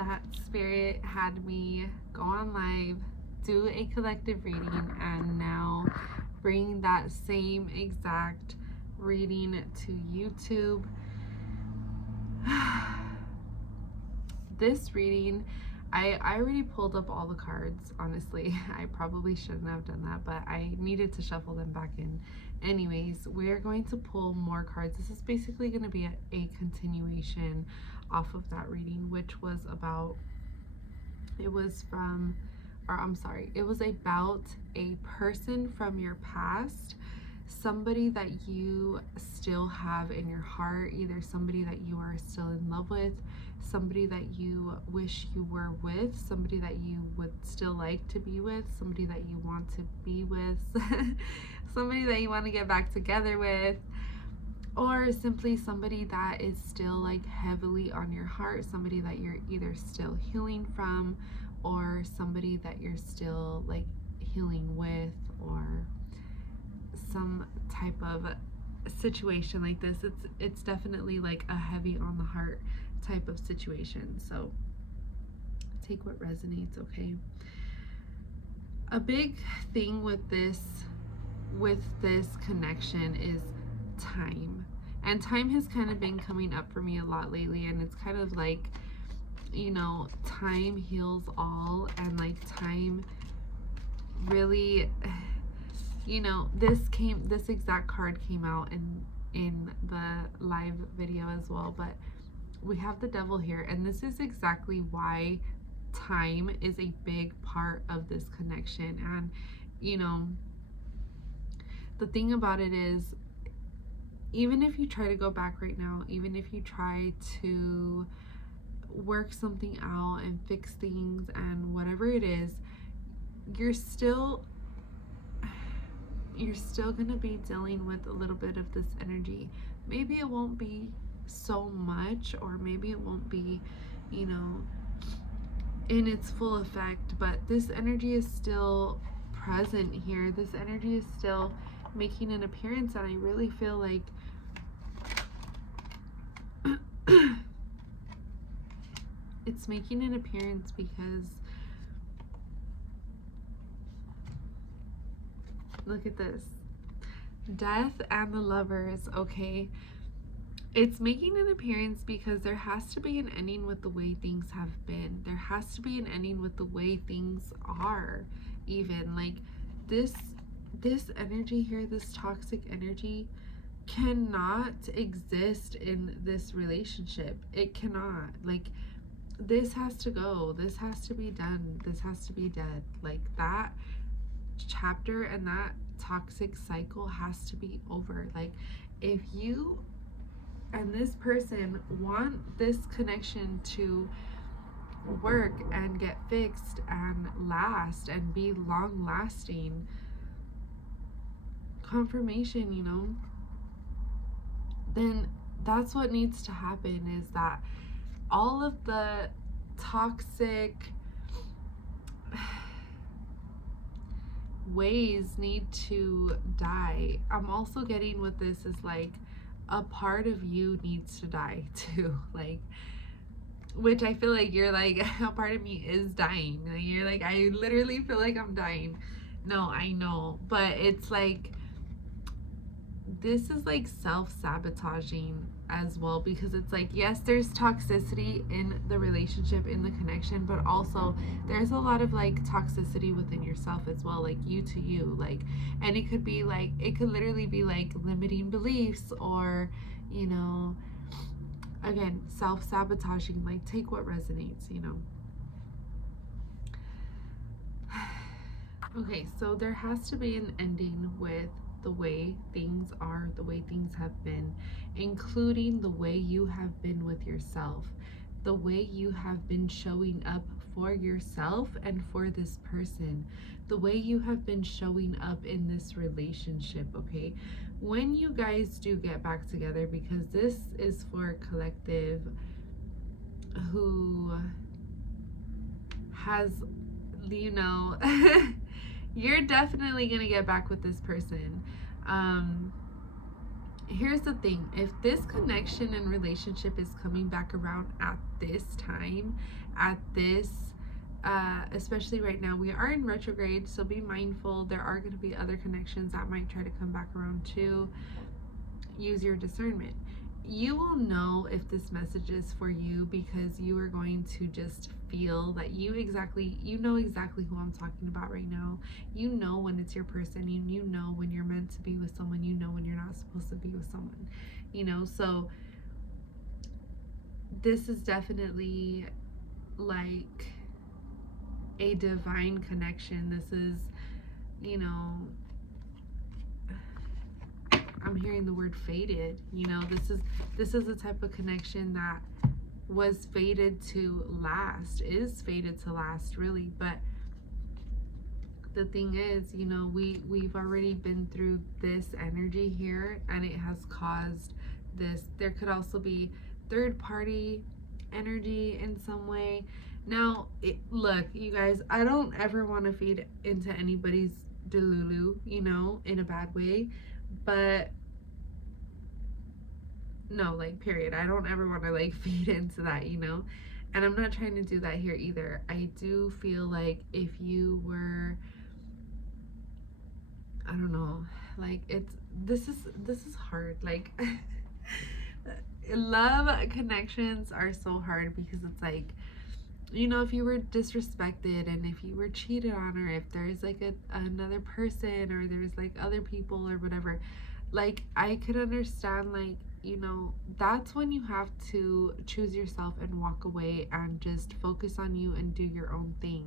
that spirit had me go on live, do a collective reading, and now bring that same exact reading to YouTube. This reading, I already pulled up all the cards, honestly. I probably shouldn't have done that, but I needed to shuffle them back in. Anyways, we're going to pull more cards. This is basically going to be a continuation off of that reading, which was about, it was about a person from your past, somebody that you still have in your heart, either somebody that you are still in love with, somebody that you wish you were with, somebody that you would still like to be with, somebody that you want to be with, somebody that you want to get back together with, or simply somebody that is still like heavily on your heart, somebody that you're either still healing from, or somebody that you're still like healing with, or some type of situation like this. It's definitely like a heavy on the heart type of situation. So take what resonates, okay? A big thing with this connection is time. And time has kind of been coming up for me a lot lately, and it's kind of like, you know, time heals all, and like time really, you know, this exact card came out in the live video as well, but we have the devil here, and this is exactly why time is a big part of this connection. And you know, the thing about it is, even if you try to go back right now, even if you try to work something out and fix things and whatever it is, you're still gonna be dealing with a little bit of this energy. Maybe it won't be so much, or maybe it won't be, you know, in its full effect, but this energy is still present here. This energy is still making an appearance, and I really feel like it's making an appearance because look at this. Death and the Lovers, okay? It's making an appearance because there has to be an ending with the way things have been. There has to be an ending with the way things are, even. Like, this energy here, this toxic energy, cannot exist in this relationship. It cannot. Like, this has to go. This has to be done. This has to be dead. Like, that chapter and that toxic cycle has to be over. Like, if you and this person want this connection to work and get fixed and last and be long lasting, confirmation, you know, then that's what needs to happen, is that all of the toxic ways need to die. I'm also getting with this is like a part of you needs to die too, like, which I feel like you're like, a part of me is dying. Like, you're like, I literally feel like I'm dying. No, I know, but it's like, this is like self-sabotaging as well, because it's like, yes, there's toxicity in the relationship, in the connection, but also there's a lot of like toxicity within yourself as well, like you to you, like, and it could be like, it could literally be like limiting beliefs, or, you know, again, self-sabotaging. Like, take what resonates, you know. Okay, so there has to be an ending with the way things are, the way things have been, including the way you have been with yourself, the way you have been showing up for yourself and for this person, the way you have been showing up in this relationship, okay? When you guys do get back together, because this is for a collective who has, you know, you're definitely gonna get back with this person. here's the thing. If this connection and relationship is coming back around at this time, at this especially right now, we are in retrograde, so be mindful. There are going to be other connections that might try to come back around too. Use your discernment. You will know if this message is for you, because you are going to just feel that you know exactly who I'm talking about right now. You know when it's your person, you know when you're meant to be with someone, you know when you're not supposed to be with someone, so this is definitely like a divine connection. This is, I'm hearing the word fated. This is the type of connection that was fated to last, is fated to last, really. But the thing is, we've already been through this energy here, and it has caused this. There could also be third party energy in some way. Now, look, you guys, I don't ever want to feed into anybody's delulu, in a bad way. But no, like, period. I don't ever want to like feed into that, and I'm not trying to do that here either. I do feel like if you were, I don't know, like, this is hard. Like, love connections are so hard, because it's like, if you were disrespected, and if you were cheated on, or if there's like another person, or there's like other people or whatever, like, I could understand, like, that's when you have to choose yourself and walk away and just focus on you and do your own thing,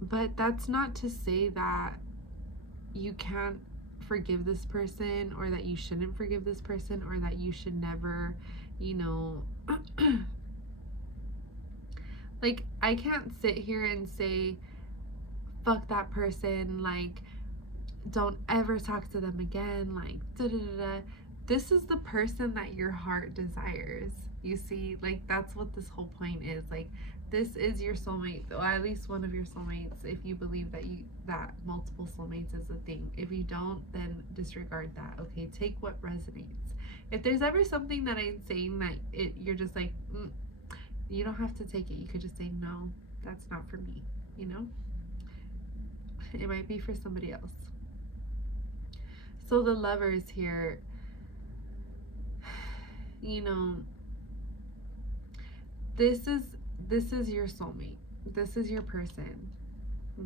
But that's not to say that you can't forgive this person, or that you shouldn't forgive this person, or that you should never, like, I can't sit here and say, fuck that person, like, don't ever talk to them again, like, da-da-da-da. This is the person that your heart desires. You see, like, that's what this whole point is. Like, this is your soulmate, or at least one of your soulmates, if you believe that multiple soulmates is a thing. If you don't, then disregard that, okay? Take what resonates. If there's ever something that I'm saying that you're just like, you don't have to take it. You could just say, no, that's not for me, It might be for somebody else. So the Lovers here, this is your soulmate. This is your person,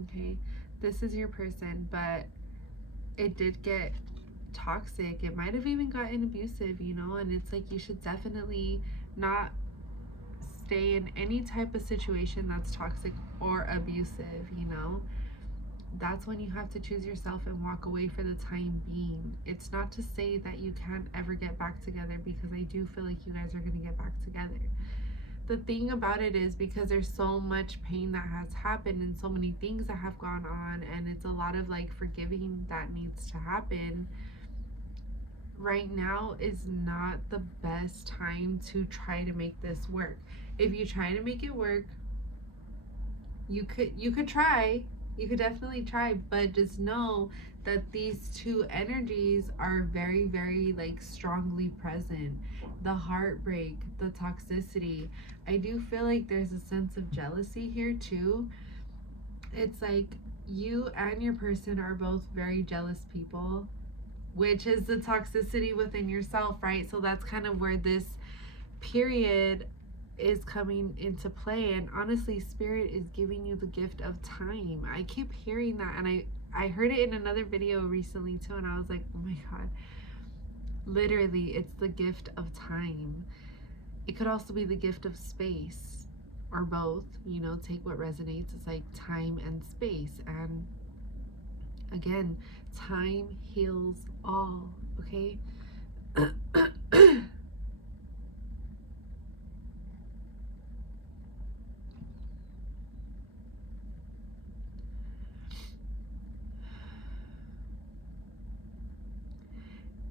okay? This is your person, but it did get toxic. It might have even gotten abusive, and it's like, you should definitely not stay in any type of situation that's toxic or abusive, That's when you have to choose yourself and walk away for the time being. It's not to say that you can't ever get back together, because I do feel like you guys are going to get back together. The thing about it is, because there's so much pain that has happened and so many things that have gone on, and it's a lot of like forgiving that needs to happen. Right now is not the best time to try to make this work. If you try to make it work, you could try. You could definitely try, but just know that these two energies are very, very like strongly present. The heartbreak, the toxicity. I do feel like there's a sense of jealousy here too. It's like you and your person are both very jealous people, which is the toxicity within yourself, right? So that's kind of where this period is coming into play. And honestly, Spirit is giving you the gift of time. I keep hearing that, and I heard it in another video recently too, and I was like, oh my god, literally, it's the gift of time. It could also be the gift of space, or both, take what resonates. It's like time and space. And again, time heals all, okay?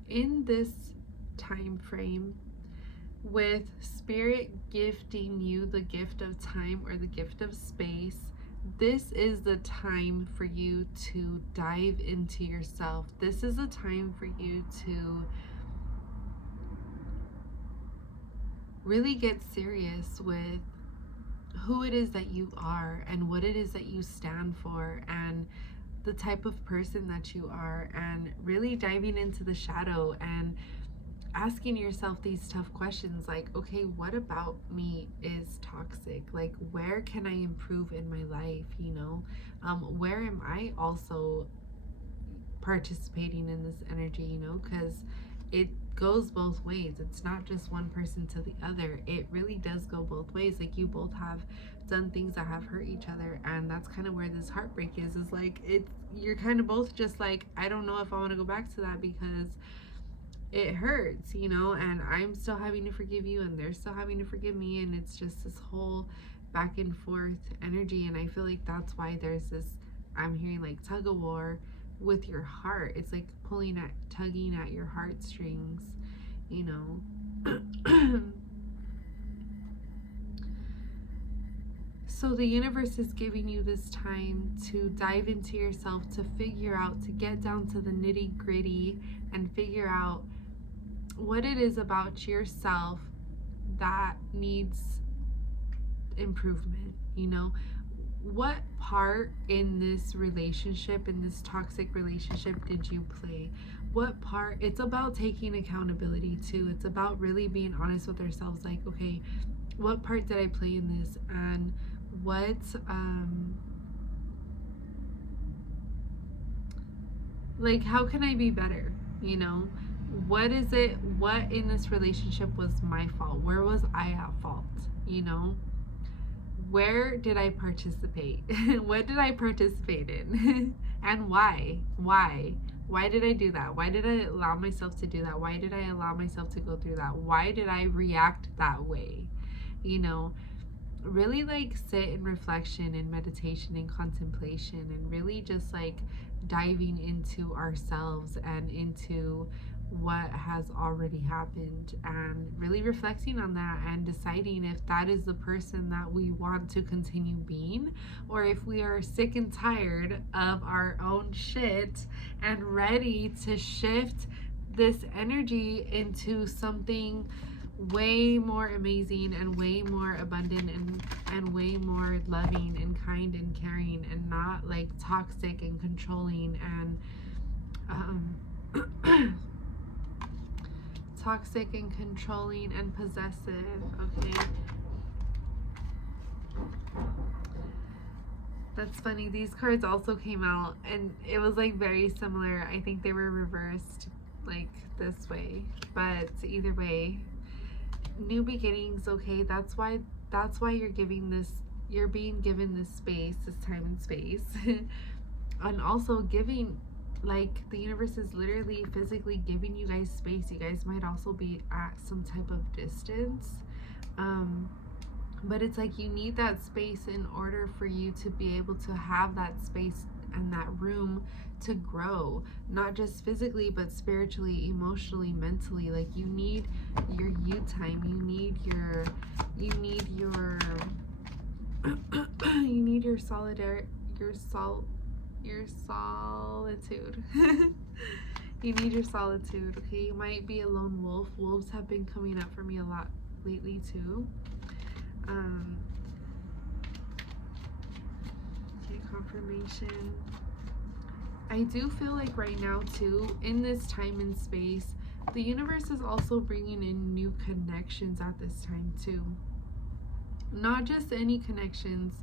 In this time frame, with Spirit gifting you the gift of time or the gift of space, this is the time for you to dive into yourself. This is a time for you to really get serious with who it is that you are and what it is that you stand for and the type of person that you are, and really diving into the shadow and asking yourself these tough questions like, okay, what about me is toxic? Like, where can I improve in my life? Where am I also participating in this energy? Because it goes both ways. It's not just one person to the other. It really does go both ways. Like, you both have done things that have hurt each other, and that's kind of where this heartbreak is like, you're kind of both just like, I don't know if I want to go back to that because it hurts, and I'm still having to forgive you and they're still having to forgive me, and it's just this whole back and forth energy. And I feel like that's why there's this, I'm hearing like tug of war with your heart. It's like tugging at your heartstrings, So the universe is giving you this time to dive into yourself, to figure out, to get down to the nitty gritty and figure out what it is about yourself that needs improvement. What part in this relationship, in this toxic relationship, did you play? What part? It's about taking accountability too. It's about really being honest with ourselves, like, okay, what part did I play in this, and what like, how can I be better? What is it, what in this relationship was my fault? Where was I at fault? Where did I participate? What did I participate in? And why did I do that? Why did I allow myself to do that? Why did I allow myself to go through that? Why did I react that way? Really like sit in reflection and meditation and contemplation, and really just like diving into ourselves and into what has already happened, and really reflecting on that and deciding if that is the person that we want to continue being, or if we are sick and tired of our own shit and ready to shift this energy into something way more amazing and way more abundant and way more loving and kind and caring, and not like toxic and controlling and toxic and controlling and possessive. Okay, that's funny. These cards also came out and it was like very similar. I think they were reversed like this way, but either way, new beginnings. Okay, that's why you're being given this space, this time and space. And also giving, like, the universe is literally physically giving you guys space. You guys might also be at some type of distance, but it's like you need that space in order for you to be able to have that space and that room to grow, not just physically but spiritually, emotionally, mentally. Like, you need your you time, you need your you need your solitude. You need your solitude. Okay, you might be a lone wolf. Wolves have been coming up for me a lot lately too. Okay, confirmation. I do feel like right now too, in this time and space, the universe is also bringing in new connections at this time too. Not just any connections,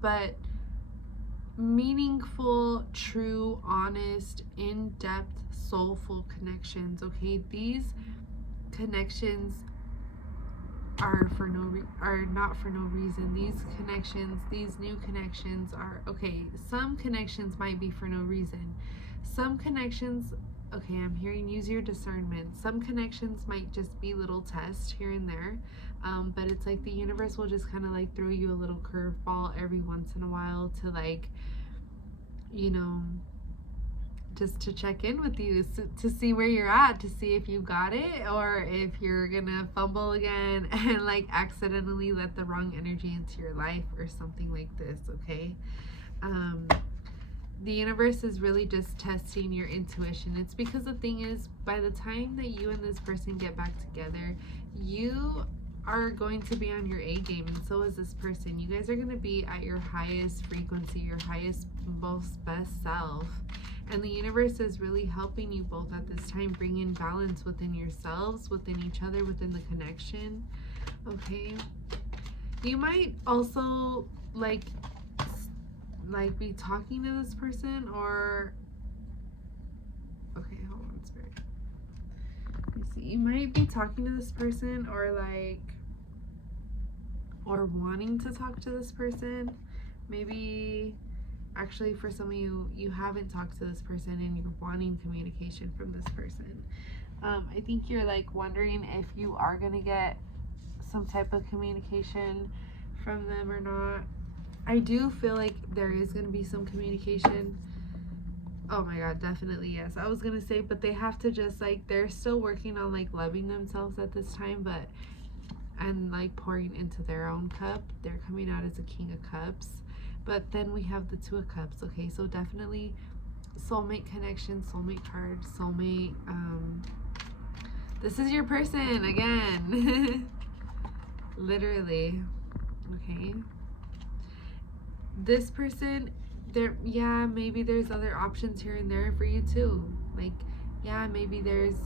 but meaningful, true, honest, in-depth, soulful connections. Okay, these connections are not for no reason. These new connections are okay. Some connections might be for no reason. Some connections, okay, I'm hearing use your discernment. Some connections might just be little tests here and there, but it's like the universe will just kind of like throw you a little curveball every once in a while to, like, just to check in with you, to see where you're at, to see if you got it or if you're gonna fumble again and like accidentally let the wrong energy into your life or something like this. Okay. The universe is really just testing your intuition. It's because the thing is, by the time that you and this person get back together, you are going to be on your A game, and so is this person. You guys are going to be at your highest frequency, your highest, most best self. And the universe is really helping you both at this time bring in balance within yourselves, within each other, within the connection. Okay. You might also like be talking to this person, or okay, hold on, spirit. Let me see. You might be talking to this person, or wanting to talk to this person. Maybe actually for some of you, you haven't talked to this person and you're wanting communication from this person. I think you're like wondering if you are going to get some type of communication from them or not. I do feel like there is going to be some communication. Oh my God, definitely yes. I was going to say, but they have to just like, they're still working on like loving themselves at this time, and like pouring into their own cup. They're coming out as a King of Cups. But then we have the Two of Cups. Okay, so definitely soulmate connection, soulmate card, soulmate. This is your person again. Literally. Okay. This person, yeah, maybe there's other options here and there for you too. Like, yeah, maybe there's,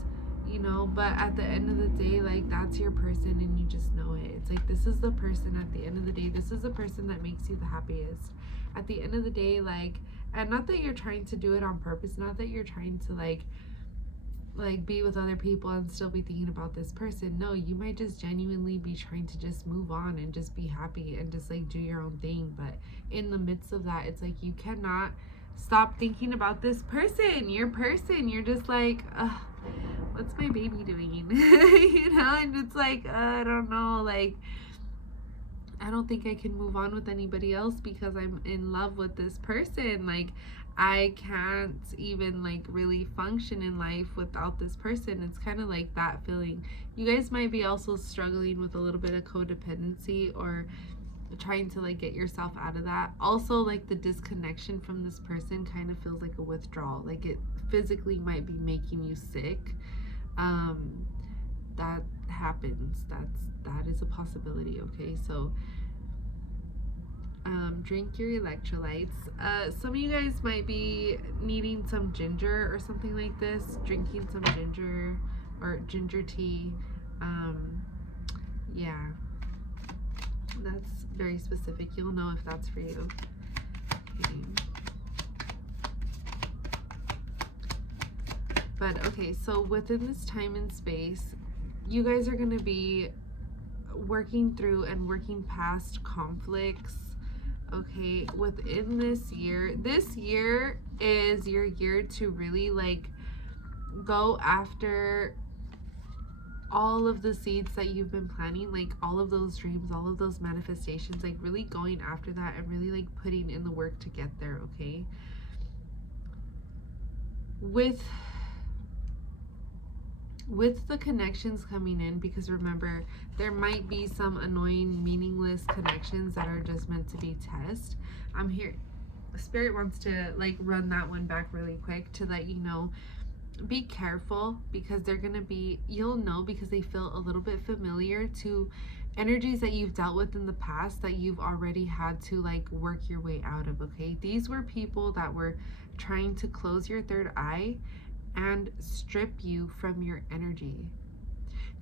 but at the end of the day, like, that's your person and you just know it. It's like, this is the person at the end of the day. This is the person that makes you the happiest. At the end of the day, like, and not that you're trying to do it on purpose, not that you're trying to like be with other people and still be thinking about this person. No, you might just genuinely be trying to just move on and just be happy and just like do your own thing. But in the midst of that, it's like you cannot stop thinking about this person, your person. You're just like, what's my baby doing? And it's like, I don't know, like, I don't think I can move on with anybody else because I'm in love with this person. Like, I can't even like really function in life without this person. It's kind of like that feeling. You guys might be also struggling with a little bit of codependency or trying to like get yourself out of that. Also, like the disconnection from this person kind of feels like a withdrawal. Like it physically might be making you sick. That happens. That is a possibility. Okay, so drink your electrolytes. Some of you guys might be needing some ginger or something like this. Drinking some ginger or ginger tea. Yeah, that's very specific. You'll know if that's for you. Okay. But okay, so within this time and space, you guys are going to be working through and working past conflicts. Okay, within this year is your year to really like go after all of the seeds that you've been planting, like all of those dreams, all of those manifestations, like really going after that and really like putting in the work to get there. Okay, with the connections coming in, because remember, there might be some annoying, meaningless connections that are just meant to be test. I'm here. Spirit wants to like run that one back really quick to let you know, be careful, because they're going to be, you'll know because they feel a little bit familiar to energies that you've dealt with in the past that you've already had to like work your way out of. Okay, these were people that were trying to close your third eye and strip you from your energy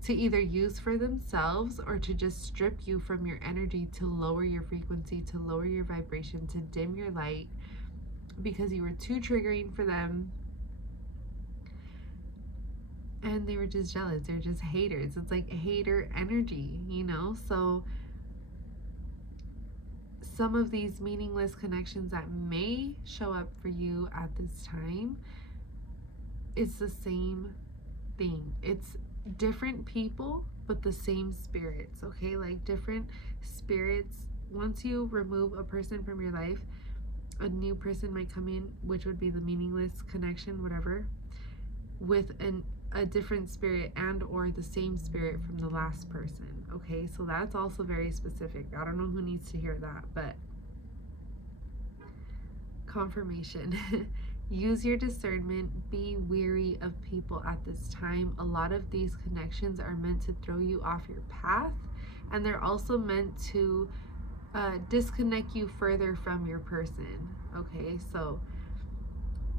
to either use for themselves or to just strip you from your energy, to lower your frequency, to lower your vibration, to dim your light, because you were too triggering for them and they were just jealous. They're just haters. It's like hater energy, so some of these meaningless connections that may show up for you at this time, it's the same thing. It's different people, but the same spirits. Okay, like different spirits. Once you remove a person from your life, a new person might come in, which would be the meaningless connection, whatever, with a different spirit and or the same spirit from the last person. Okay, so that's also very specific. I don't know who needs to hear that, but confirmation. Use your discernment. Be weary of people at this time. A lot of these connections are meant to throw you off your path, and they're also meant to disconnect you further from your person. Okay, so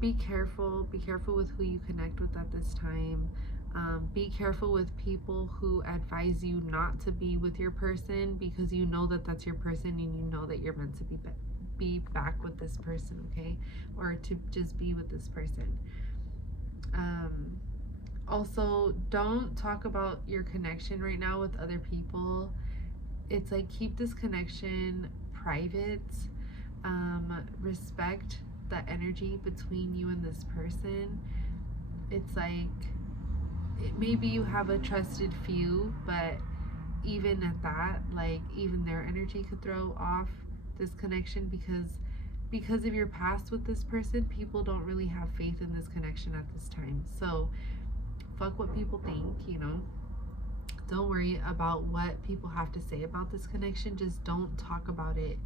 be careful. Be careful with who you connect with at this time. Be careful with people who advise you not to be with your person because you know that that's your person and you know that you're meant to be back with this person, okay? Or to just be with this person. Also, don't talk about your connection right now with other people. It's like, keep this connection private. Respect the energy between you and this person. It's like, maybe you have a trusted few, but even at that, like, even their energy could throw off this connection because of your past with this person. People don't really have faith in this connection at this time. So fuck what people think. Don't worry about what people have to say about this connection. Just don't talk about it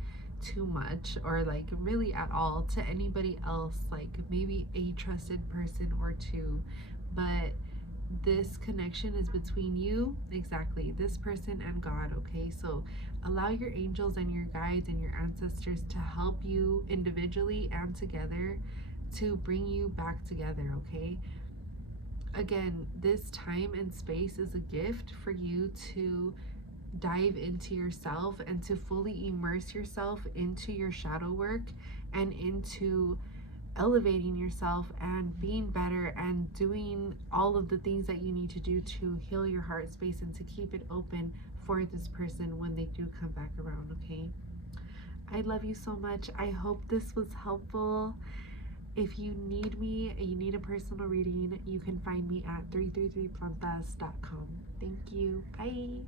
too much, or like really at all, to anybody else, like maybe a trusted person or two. But this connection is between you, exactly, this person and God, okay? So allow your angels and your guides and your ancestors to help you individually and together to bring you back together, okay? Again, this time and space is a gift for you to dive into yourself and to fully immerse yourself into your shadow work and into elevating yourself and being better and doing all of the things that you need to do to heal your heart space and to keep it open for this person when they do come back around, okay? I love you so much. I hope this was helpful. If you need me, you need a personal reading, you can find me at 333plantas.com. Thank you. Bye.